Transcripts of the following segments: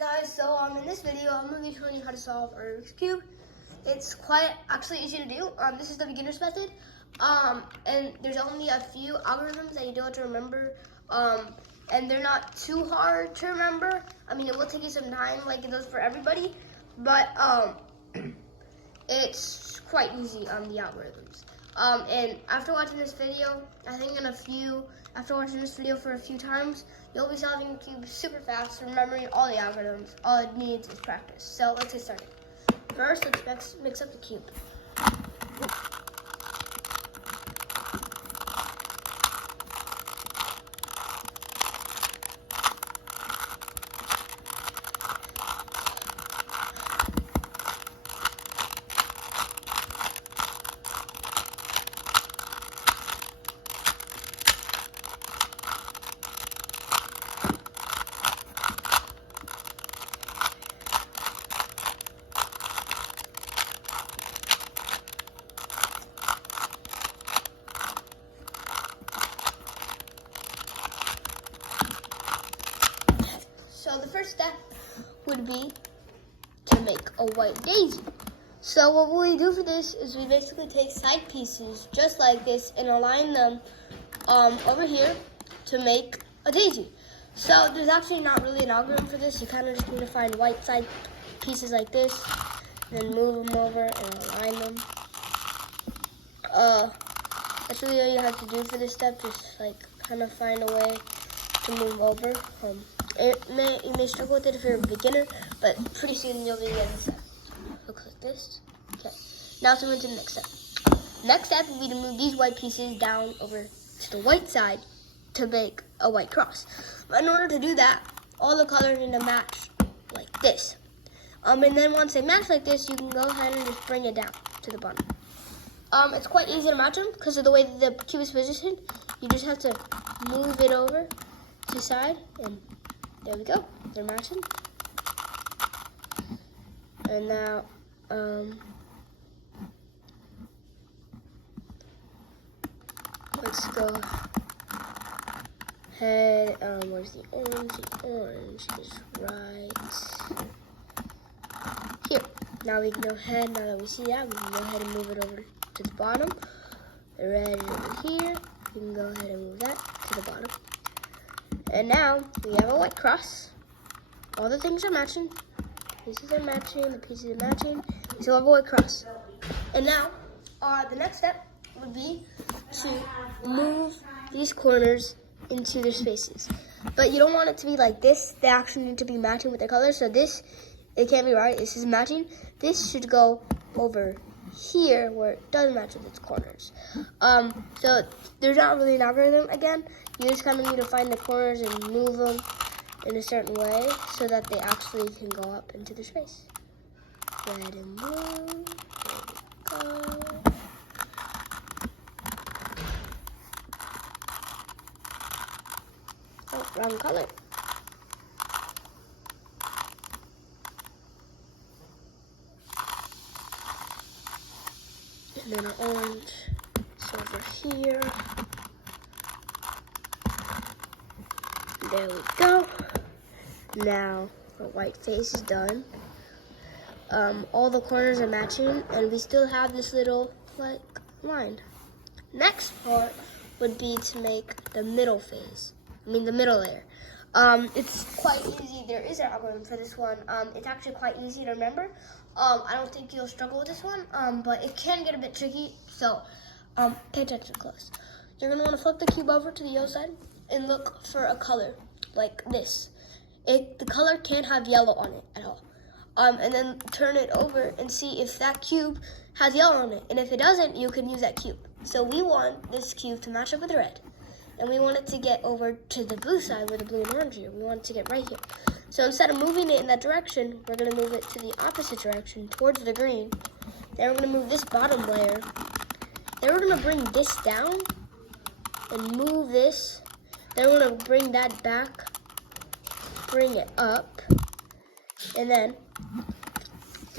Hi guys, so in this video I'm going to be showing you how to solve a Rubik's Cube. It's quite actually easy to do. This is the beginner's method, and there's only a few algorithms that you do have to remember, and they're not too hard to remember. I mean, it will take you some time like it does for everybody, but it's quite easy on the algorithms. And after watching this video, I think after watching this video for a few times, you'll be solving the cube super fast, remembering all the algorithms. All it needs is practice. So let's get started. First, let's mix up the cube. So the first step would be to make a white daisy. So what we do for this is we basically take side pieces just like this and align them over here to make a daisy. So there's actually not really an algorithm for this. You kind of just need to find white side pieces like this, then move them over and align them. That's really all you have to do for this step. Just like kind of find a way to move over. You may struggle with it if you're a beginner, but pretty soon you'll be getting this step. So click this. Okay. Now let's move to the next step. Next step will be to move these white pieces down over to the white side to make a white cross. But in order to do that, all the colors need to match like this. And then once they match like this, you can go ahead and just bring it down to the bottom. It's quite easy to match them because of the way that the cube is positioned. You just have to move it over to the side, and there we go. They're matching. And now, let's go ahead. Where's the orange? The orange is right here. Now we can go ahead, now that we see that, we can go ahead and move it over to the bottom. The red is over here. You can go ahead and move that to the bottom. And now we have a white cross. All the things are matching. Pieces are matching, the pieces are matching. So we have a white cross. And now, the next step would be to move these corners into their spaces. But you don't want it to be like this. They actually need to be matching with the colors. So this, it can't be right. This is matching. This should go over here where it does match with its corners. So there's not really an algorithm again. You just kind of need to find the corners and move them in a certain way so that they actually can go up into the space. Red and blue. There we go. Oh, wrong color. And then our orange is over here. There we go. Now our white face is done. All the corners are matching, and we still have this little like line. Next part would be to make the middle phase. The middle layer. It's quite easy. There is an algorithm for this one. It's actually quite easy to remember. I don't think you'll struggle with this one, but it can get a bit tricky, so pay attention close. You're going to want to flip the cube over to the yellow side and look for a color like this. The color can't have yellow on it at all. And then turn it over and see if that cube has yellow on it. And if it doesn't, you can use that cube. So we want this cube to match up with red. And we want it to get over to the blue side where the blue and orange are. We want it to get right here. So instead of moving it in that direction, we're going to move it to the opposite direction, towards the green. Then we're going to move this bottom layer. Then we're going to bring this down and move this. Then we're going to bring that back, bring it up. And then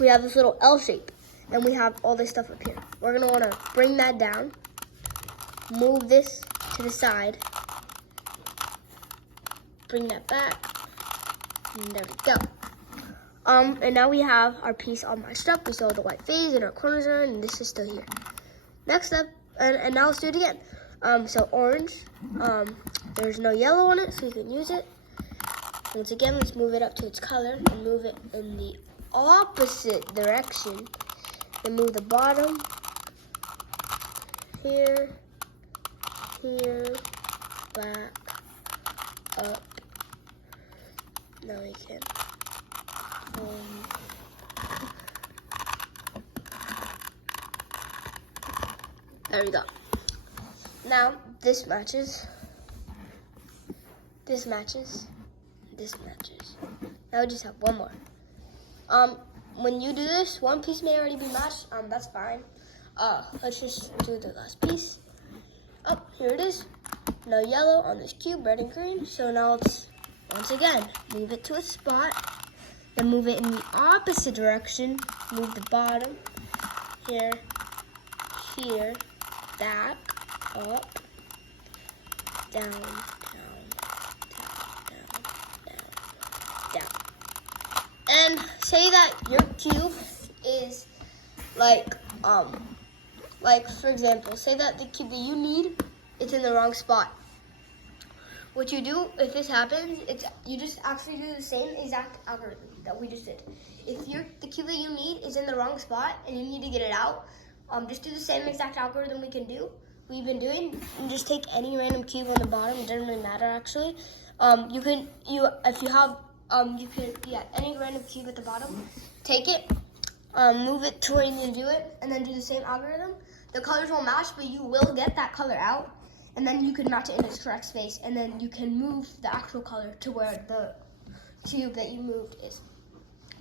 we have this little L shape. And we have all this stuff up here. We're going to want to bring that down, move this to the side, bring that back, and there we go. And now we have our piece all matched up. We saw the white phase and our corners are in, and this is still here. Next up, and now let's do it again. So orange, there's no yellow on it, so you can use it. Once again, let's move it up to its color and move it in the opposite direction. And move the bottom here, here, back, up. Now we can. There we go. Now this matches. This matches. This matches. Now we just have one more. When you do this, one piece may already be matched. That's fine. Let's just do the last piece. Oh, here it is. No yellow on this cube, red and green. So now let's once again move it to a spot. Then move it in the opposite direction. Move the bottom here, here, back, up, down, down. And say that your cube is like for example, say that the cube that you need is in the wrong spot. What you do if this happens, you just actually do the same exact algorithm that we just did. If the cube that you need is in the wrong spot and you need to get it out, just do the same exact algorithm we've been doing, and just take any random cube on the bottom. It doesn't really matter actually. Any random cube at the bottom, take it, move it to where you need to do it, and then do the same algorithm. The colors won't match, but you will get that color out, and then you can match it in its correct space, and then you can move the actual color to where the cube that you moved is.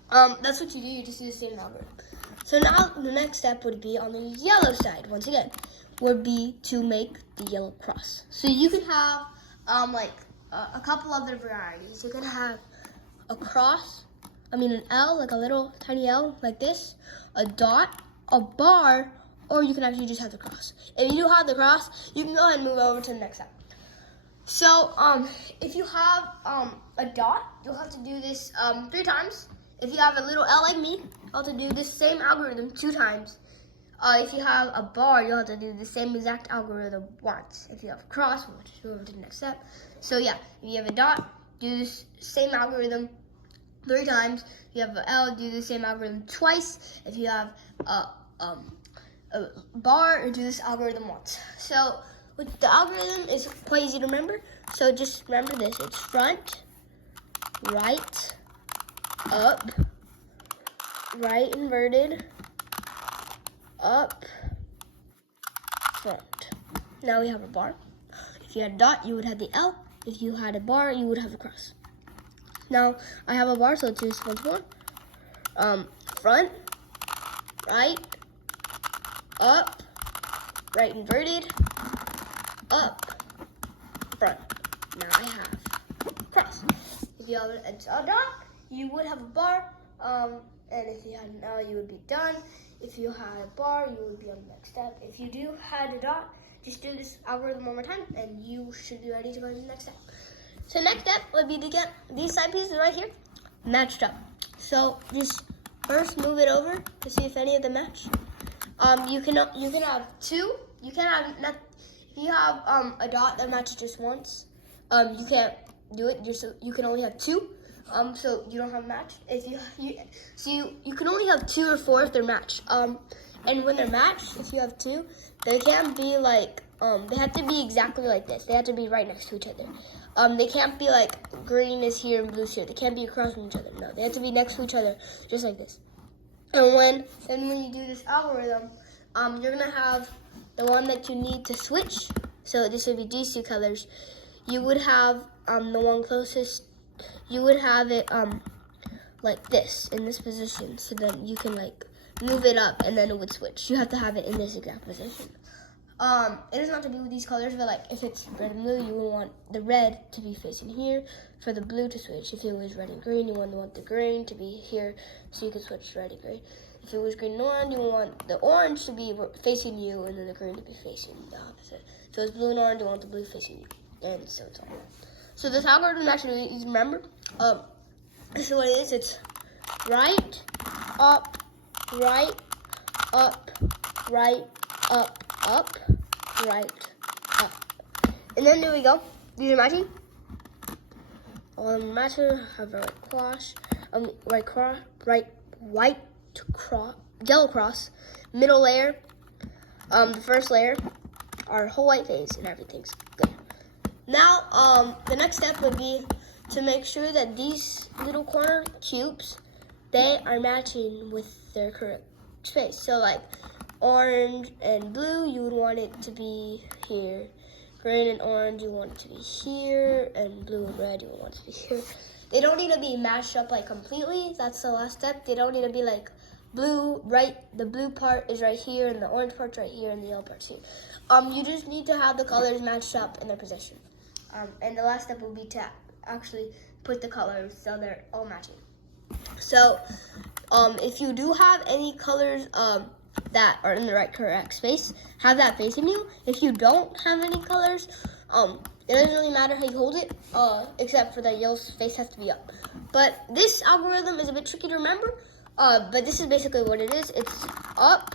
That's what you do. You just do the same algorithm. So now the next step would be on the yellow side. Once again, would be to make the yellow cross. So you can have a couple other varieties. You can have a cross, an L, like a little tiny L like this, a dot, a bar, or you can actually just have the cross. If you do have the cross, you can go ahead and move over to the next step. So if you have a dot, you'll have to do this 3 times. If you have a little L like me, you'll have to do this same algorithm 2 times. If you have a bar, you'll have to do the same exact algorithm once. If you have a cross, we'll just move over to the next step. So yeah, if you have a dot, do this same algorithm 3 times. If you have an L, do the same algorithm twice. If you have a bar, do this algorithm once. So with the algorithm is quite easy to remember. So just remember this. It's front, right, up, right inverted, up, front. Now we have a bar. If you had a dot, you would have the L. If you had a bar, you would have a cross. Now I have a bar, so let's do this once more. Front, right, up, right inverted, up, front. Now I have cross. If you have a dot, you would have a bar, and if you had an L, you would be done. If you had a bar, you would be on the next step. If you do had a dot, just do this algorithm one more time, and you should be ready to go to the next step. So next step would be to get these side pieces right here matched up. So just first move it over to see if any of them match. You can have 2. You can have if you have a dot that matches just once. You can't do it. You can only have 2. So you don't have a match. If you can only have 2 or 4 if they're matched. And when they're matched, if you have 2, they can't be like they have to be exactly like this. They have to be right next to each other. They can't be like green is here and blue is here. They can't be across from each other. No, they have to be next to each other, just like this. And when you do this algorithm, you're gonna have the one that you need to switch. So this would be these 2 colors. You would have the one closest. You would have it like this in this position. So then you can like move it up, and then it would switch. You have to have it in this exact position. It doesn't have to be with these colors, but like if it's red and blue, you would want the red to be facing here for the blue to switch. If it was red and green, you would want the green to be here so you could switch to red and green. If it was green and orange, you would want the orange to be facing you and then the green to be facing the opposite. If it was blue and orange, you want the blue facing you. And so it's all. So this algorithm is actually easy to remember. This is what it is. It's right, up, right, up, right, up, up, right, up. And then there we go. These are matching. All of them matching. Have a yellow cross, middle layer, the first layer, our whole white face, and everything's good. Now, the next step would be to make sure that these little corner cubes, they are matching with their correct space. So like orange and blue, you would want it to be here. Green and orange, you want it to be here. And blue and red, you want it to be here. They don't need to be matched up like completely. That's the last step. They don't need to be like blue, right? The blue part is right here, and the orange part's right here, and the yellow part's here. You just need to have the colors matched up in their position. And the last step will be to actually put the colors so they're all matching. So, if you do have any colors that are in the right correct space, have that facing you. If you don't have any colors, it doesn't really matter how you hold it, except for the yellow face has to be up. But this algorithm is a bit tricky to remember, but this is basically what it is. It's up,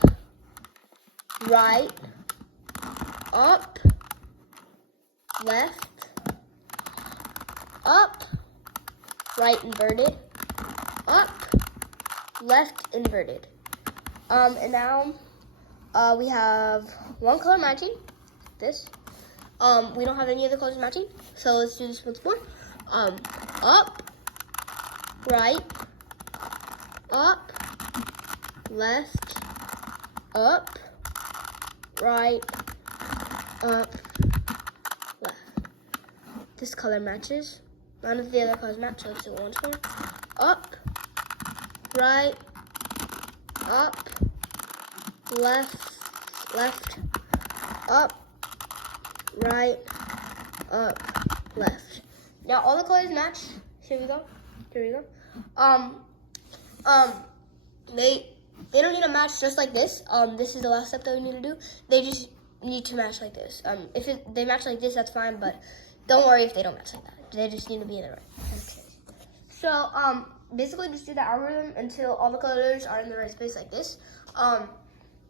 right, up, left, up, right inverted, up, left inverted. And now we have one color matching, this. We don't have any other colors matching, so let's do this once more. Up, right, up, left, up, right, up, left. This color matches. None of the other colors match, so let's do it once more. Up, right, up, left, up, right, up, left. Now all the colors match. Here we go. They don't need to match just like this. This is the last step that we need to do. They just need to match like this. If they match like this, that's fine, but don't worry if they don't match like that. They just need to be in the right space. So, basically just do the algorithm until all the colors are in the right space like this.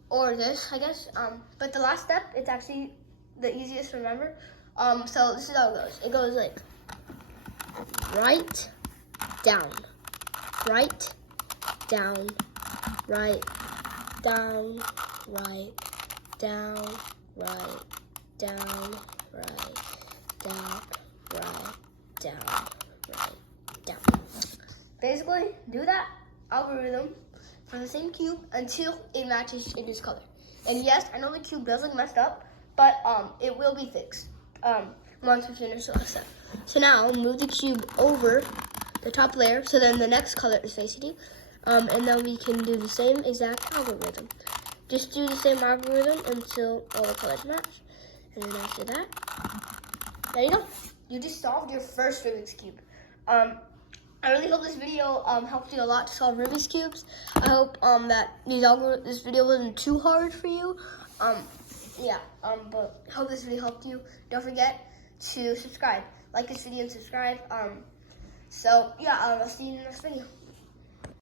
Or this, I guess. But the last step, it's actually the easiest to remember. So this is how it goes. It goes like right, down, right, down, right, down, right, down, right, down, right, down, right, down, right, down. Basically, do that algorithm for the same cube until it matches in this color. And yes, I know the cube does look messed up, but it will be fixed once we finish the last step. So now move the cube over the top layer, so then the next color is facing you, and then we can do the same exact algorithm. Just do the same algorithm until all the colors match, and then after that, there you go. You just solved your first Rubik's Cube. I really hope this video helped you a lot to solve Rubik's Cubes. I hope that this video wasn't too hard for you. But I hope this video helped you. Don't forget to subscribe. Like this video and subscribe. I'll see you in the next video.